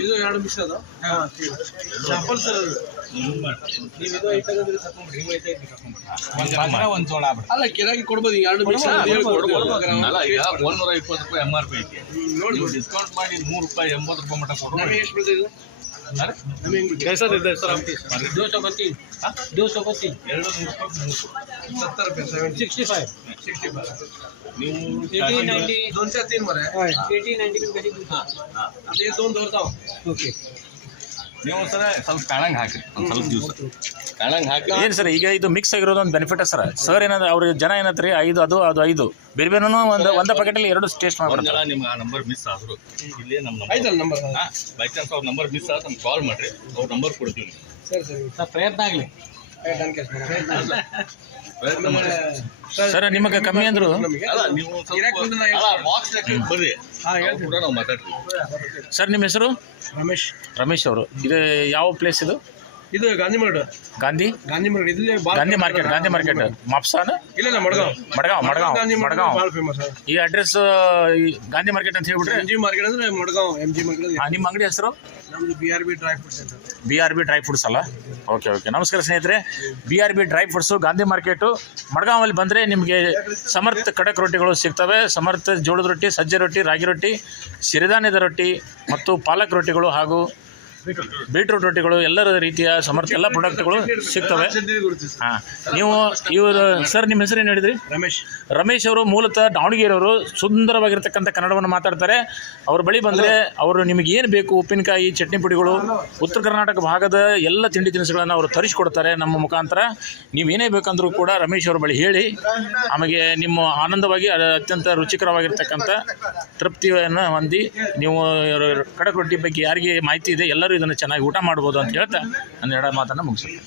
ಇದು ಎರಡು ಮಿಕ್ಸ್ ಅದು ಶಾಂಪಲ್ ಸರ್ ಅದು ನೀವು ಇದು ಐತೆ ಅಂದ್ರೆ ತಕೊಂಡ್ಬಿಡಿ ನೀವು ಐತೆ ಒಂದು ಜೋಳ ಅಲ್ಲ ಕೆಳಗೆ ಕೊಡ್ಬೋದು ಎರಡು ಮಿಕ್ಸ್ ಅಲ್ಲ ಈಗ 120 ರೂಪಾಯಿ MRP ಐತಿ ನೋಡಿ ಡಿಸ್ಕೌಂಟ್ ಮಾಡಿ 100 ರೂಪಾಯಿ 80 ರೂಪಾಯಿ ಮಟ್ಟ ಕೊಡು ನಮಗೆ ಎಷ್ಟು ಬರ್ತದೆ ಇದು कैसा देते हैं सर आप 230 230 230 70 65 ನೀವು 80 90 203 मरे 80 90 में करीब हां अब ये दोन धरता हूं ओके ನೀವು ಸರ್ ಸ್ವಲ್ಪ ಕಾಳಂಗ್ ಹಾಕಿ ಸ್ವಲ್ಪ ದಿವಸ ಕಾಳಂಗ್ ಹಾಕಿ ಏನು ಸರ್ ಈಗ ಇದು ಮಿಕ್ಸ್ ಆಗಿರೋದು ಒಂದು ಬೆನಿಫಿಟ್ ಸರ್ ಏನಂದ್ರೆ ಅವ್ರ ಜನ ಏನತ್ರಿ 5 ಅದು 5 ಬೇರೆ ಬೇರೆನೂ ಒಂದು ಪ್ಯಾಕೆಟಲ್ಲಿ ಎರಡು ಟೇಸ್ಟ್ ಮಾಡ್ಬಿಡ್ತಾರೆ. ನಿಮ್ಗೆ ಆ ನಂಬರ್ ಮಿಸ್ ಆದ್ರು ಇಲ್ಲೇ ನಮ್ಮ ನಂಬರ್ ಬೈ ಚಾನ್ಸ್ ಅವ್ರ ನಂಬರ್ ಮಿಸ್ ಆದ್ರೆ ನಮ್ಗೆ ಕಾಲ್ ಮಾಡಿರಿ ಅವ್ರ ನಂಬರ್ ಕೊಡ್ತೀವಿ. ಸರ್ ಪ್ರಯತ್ನ ಆಗಲಿ ಸರ್ ನಿಮಗೆ ಕಮ್ಮಿ ಅಂದ್ರು ಅಲ್ಲ ನೀವು ಬಾಕ್ಸ್ ಬರ್ರಿ ಕೂಡ ನಾವು ಮಾತಾಡ್ತೀವಿ. ಸರ್ ನಿಮ್ಮ ಹೆಸರು ರಮೇಶ್ ಅವರು. ಇದು ಯಾವ ಪ್ಲೇಸ್ ಇದು? ಇದು ಗಾಂಧಿ ಮಾರ್ಕೆಟ್ ಇಲ್ಲಿ ಗಾಂಧಿ ಮಾರ್ಕೆಟ್ ಮಾಪ್ಸಾನ ಇಲ್ಲ ಮಡ್ಗಾಂವ್ ಭಾಳ ಫೇಮಸ್. ಈ ಅಡ್ರೆಸ್ ಗಾಂಧಿ ಮಾರ್ಕೆಟ್ ಅಂತ ಹೇಳ್ಬಿಟ್ರೆ MG ಮಾರ್ಕೆಟ್ ಅಂದ್ರೆ ಮಡ್ಗಾಂವ್ MG ಮಾರ್ಕೆಟ್. ನಿಮ್ಮ ಅಂಗಡಿ ಹೆಸರು ನಮ್ದು BRB ಡ್ರೈ ಫ್ರೂಟ್ಸ್ ಅಂತ. BRB ಡ್ರೈ ಫ್ರೂಟ್ಸ್ ಅಲ್ಲ? ಓಕೆ ನಮಸ್ಕಾರ ಸ್ನೇಹಿತರೆ. BRB dry fruits Gandhi market ಮಡ್ಗಾಂವಲ್ಲಿ ಬಂದರೆ ನಿಮಗೆ ಸಮರ್ಥ ಖಡಕ್ ರೊಟ್ಟಿಗಳು ಸಿಗ್ತವೆ. ಸಮರ್ಥ ಜೋಳದ ರೊಟ್ಟಿ, ಸಜ್ಜೆ ರೊಟ್ಟಿ, ರಾಗಿ ರೊಟ್ಟಿ, ಸಿರಿಧಾನ್ಯದ ರೊಟ್ಟಿ ಮತ್ತು ಪಾಲಕ್ ರೊಟ್ಟಿಗಳು ಹಾಗೂ ಬೀಟ್ರೂಟ್ ರೊಟ್ಟಿಗಳು ಎಲ್ಲರ ರೀತಿಯ ಸಮರ್ಥ ಎಲ್ಲ ಪ್ರಾಡಕ್ಟ್ಗಳು ಸಿಗ್ತವೆ. ಹಾಂ, ನೀವು ಇವರು ಸರ್ ನಿಮ್ಮ ಹೆಸರು ಏನು ಹೇಳಿದ್ರಿ? ರಮೇಶ್ ಅವರು ಮೂಲತಃ ದಾವಣಗೆರೆಯವರು. ಸುಂದರವಾಗಿರ್ತಕ್ಕಂಥ ಕನ್ನಡವನ್ನು ಮಾತಾಡ್ತಾರೆ. ಅವ್ರ ಬಳಿ ಬಂದರೆ ಅವರು ನಿಮಗೆ ಏನು ಬೇಕು, ಉಪ್ಪಿನಕಾಯಿ, ಚಟ್ನಿ ಪುಡಿಗಳು, ಉತ್ತರ ಕರ್ನಾಟಕ ಭಾಗದ ಎಲ್ಲ ತಿಂಡಿ ತಿನಿಸುಗಳನ್ನು ಅವರು ತರಿಸಿಕೊಡ್ತಾರೆ ನಮ್ಮ ಮುಖಾಂತರ. ನೀವೇನೇ ಬೇಕಂದ್ರೂ ಕೂಡ ರಮೇಶ್ ಅವ್ರ ಬಳಿ ಹೇಳಿ, ಆಮೇಲೆ ನಿಮ್ಮ ಆನಂದವಾಗಿ ಅತ್ಯಂತ ರುಚಿಕರವಾಗಿರ್ತಕ್ಕಂಥ ತೃಪ್ತಿಯನ್ನು ಹೊಂದಿ ನೀವು ಖಡಕ್ ರೊಟ್ಟಿ ಬಗ್ಗೆ ಯಾರಿಗೆ ಮಾಹಿತಿ ಇದೆ ಎಲ್ಲರೂ ಇದನ್ನು ಚೆನ್ನಾಗಿ ಊಟ ಮಾಡ್ಬೋದು ಅಂತ ಹೇಳ್ತಾ ನನ್ನ ಎರಡು ಮಾತನ್ನು ಮುಗಿಸುತ್ತೆ.